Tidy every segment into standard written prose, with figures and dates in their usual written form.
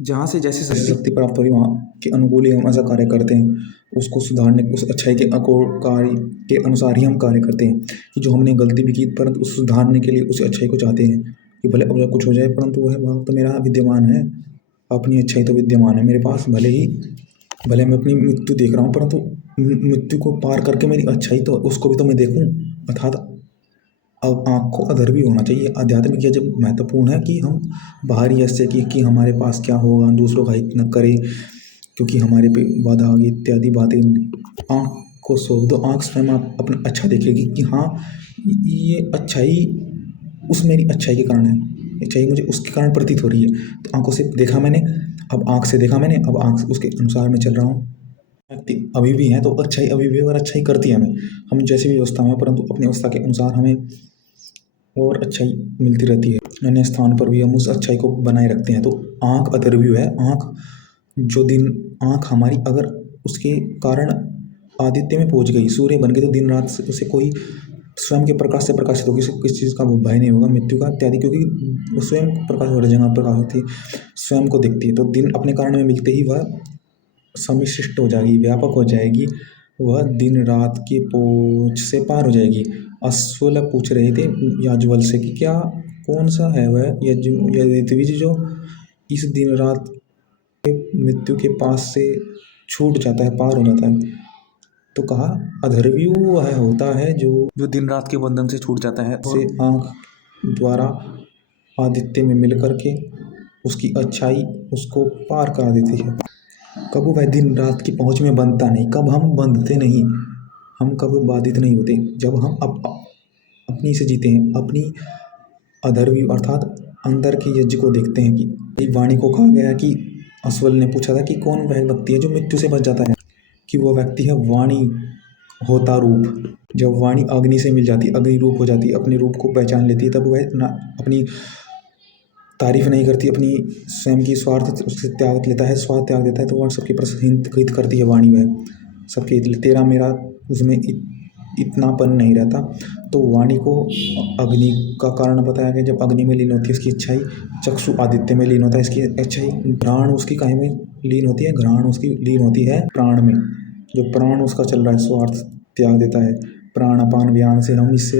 जहाँ से जैसे शक्ति प्राप्त हो रही वहाँ के अनुकूल ही हम ऐसा कार्य करते हैं। उसको सुधारने उस अच्छाई के कार्य के अनुसार ही हम कार्य करते हैं कि जो हमने गलती भी की परंतु उस सुधारने के लिए उस अच्छाई को चाहते हैं कि भले अब कुछ हो जाए परंतु वह भाव तो मेरा विद्यमान है। अपनी अच्छाई तो विद्यमान है मेरे पास, भले मैं अपनी मृत्यु देख रहा हूँ परंतु मृत्यु को पार करके मेरी अच्छाई तो उसको भी तो मैं देखूँ। अर्थात अब आँख को अधर भी होना चाहिए। आध्यात्मिक ये जब महत्वपूर्ण है कि हम बाहरी ऐसे कि हमारे पास क्या होगा, दूसरों का हित न करें क्योंकि हमारे पे बाधा आ गई इत्यादि बातें। आँख को सौंप दो, आँख स्वयं आप अपना अच्छा देखेगी कि हाँ ये अच्छाई उस मेरी अच्छाई के कारण है, अच्छाई मुझे उसके कारण प्रतीत हो रही है। तो आँखों से देखा मैंने, अब आँख से देखा मैंने, अब आँख उसके अनुसार मैं चल रहा हूँ। व्यक्ति अभी भी है तो अच्छाई अभी भी और अच्छाई करती है हमें, हम जैसी भी अवस्था में परंतु अपनी अवस्था के अनुसार हमें और अच्छाई मिलती रहती है। अन्य स्थान पर भी हम उस अच्छाई को बनाए रखते हैं। तो आँख अतर्व्यू है। आँख हमारी अगर उसके कारण आदित्य में पहुंच गई, सूर्य बन गई तो दिन रात से उसे कोई स्वयं के प्रकाश से प्रकाशित होगी, उसे किसी चीज़ का भय नहीं होगा मृत्यु का इत्यादि, क्योंकि वो स्वयं प्रकाश वाली जगह प्रकाश होती है, स्वयं को दिखती है। तो दिन अपने कारण में मिलते ही वह समिष्ट हो जाएगी, व्यापक हो जाएगी, वह दिन रात की पोच से पार हो जाएगी। अश्वल पूछ रहे थे याज्ञवल्क्य से कि क्या कौन सा है वह यद्विज जो इस दिन रात के मृत्यु के पास से छूट जाता है, पार हो जाता है। तो कहा अधर्व्यू वह होता है जो दिन रात के बंधन से छूट जाता है, से आँख द्वारा आदित्य में मिल करके उसकी अच्छाई उसको पार करा देती है। कब वह दिन रात की पहुँच में बंधता नहीं, कब हम बंधते नहीं, हम कब बाधित नहीं होते, जब हम अपनी से जीते हैं, अपनी अधर्व्यू अर्थात अंदर के यज्ञ को देखते हैं। कि वाणी को कहा गया कि अश्वल ने पूछा था कि कौन वह व्यक्ति है जो मृत्यु से बच जाता है, कि वो व्यक्ति है वाणी होता रूप। जब वाणी अग्नि से मिल जाती, अग्नि रूप हो जाती, अपने रूप को पहचान लेती है, तब वह ना अपनी तारीफ नहीं करती, अपनी स्वयं की स्वार्थ उससे त्याग लेता है, स्वार्थ त्याग देता है, तो वह सबकी हित करती है वाणी। वह सबके हित, तेरा मेरा उसमें इतनापन नहीं रहता। तो वाणी को अग्नि का कारण बताया गया, जब अग्नि में लीन होती है इसकी इच्छाई, चक्षु आदित्य में लीन होता है इसकी इच्छाई, घ्राण उसकी काहे में लीन होती है, घ्राण उसकी लीन होती है प्राण में। जो प्राण उसका चल रहा है स्वार्थ त्याग देता है। प्राण अपान व्यान से हम इससे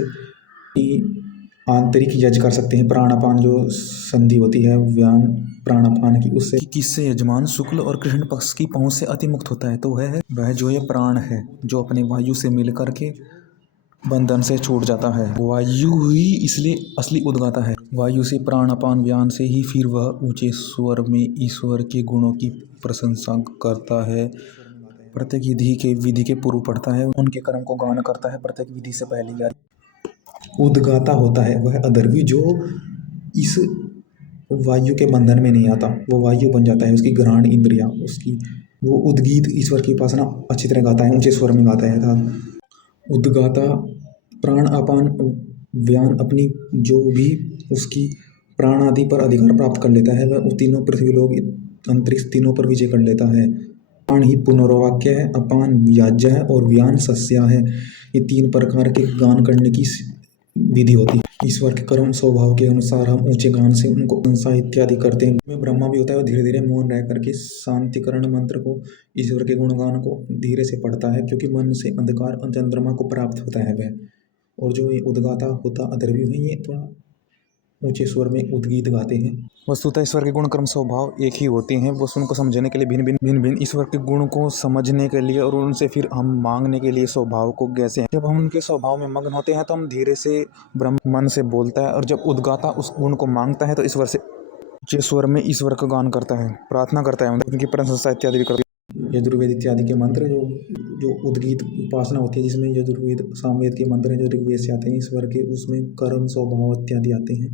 आंतरिक यज्ञ कर सकते हैं। प्राणापान जो संधि होती है व्यान प्राणापान की, उससे किससे यजमान शुक्ल और कृष्ण पक्ष की पहुंच से अति मुक्त होता है। तो वह जो ये प्राण है जो अपने वायु से मिल करके बंधन से छूट जाता है। वायु ही इसलिए असली उद्गाता है। वायु से प्राणापान व्यान से ही फिर वह ऊंचे स्वर में ईश्वर के गुणों की प्रशंसा करता है। प्रत्येक विधि के पूर्व पढ़ता है, उनके कर्म को गान करता है, प्रत्येक विधि से पहले उद्गाता होता है। वह अधर्वी जो इस वायु के बंधन में नहीं आता, वो वायु बन जाता है, उसकी घ्राण इंद्रिया उसकी, वो उद्गीत ईश्वर की उपासना अच्छी तरह गाता है, ऊंचे स्वर में गाता है। था उद्गाता प्राण अपान व्यान अपनी जो भी उसकी प्राण आदि पर अधिकार प्राप्त कर लेता है, वह तीनों पृथ्वी लोक अंतरिक्ष तीनों पर विजय कर लेता है। प्राण ही पुनर्वाक्य है, अपान व्याज्य है और व्यान सस्या है। ये तीन प्रकार के गान करने की विधि होती है। ईश्वर के कर्म स्वभाव के अनुसार हम ऊंचे गान से उनको प्रशंसा इत्यादि करते हैं। में ब्रह्मा भी होता है, धीरे धीरे मौन रह करके शांतिकरण मंत्र को, ईश्वर के गुणगान को धीरे से पढ़ता है, क्योंकि मन से अंधकार चंद्रमा को प्राप्त होता है वह। और जो ये उद्गाता होता अधर्वी है, ये थोड़ा ऊंचे स्वर में उद्गीत गाते हैं। वस्तुतः ईश्वर के गुण कर्म स्वभाव एक ही होते हैं, बस उनको समझने के लिए भिन्न ईश्वर के गुण को समझने के लिए और उनसे फिर हम मांगने के लिए स्वभाव को कैसे हैं। जब हम उनके स्वभाव में मग्न होते हैं तो हम धीरे से ब्रह्म मन से बोलता है, और जब उद्गाता उस गुण को मांगता है तो ईश्वर से ऊंचे स्वर में ईश्वर का गान करता है, प्रार्थना करता है, उनकी प्रशंसा इत्यादि भी करता है। यजुर्वेद इत्यादि के मंत्र जो उद्गीत उपासना होती है, जिसमें यजुर्वेद सामवेद के मंत्र हैं जो ऋग्वेद से आते हैं, ईश्वर के उसमें कर्म स्वभाव इत्यादि आते हैं।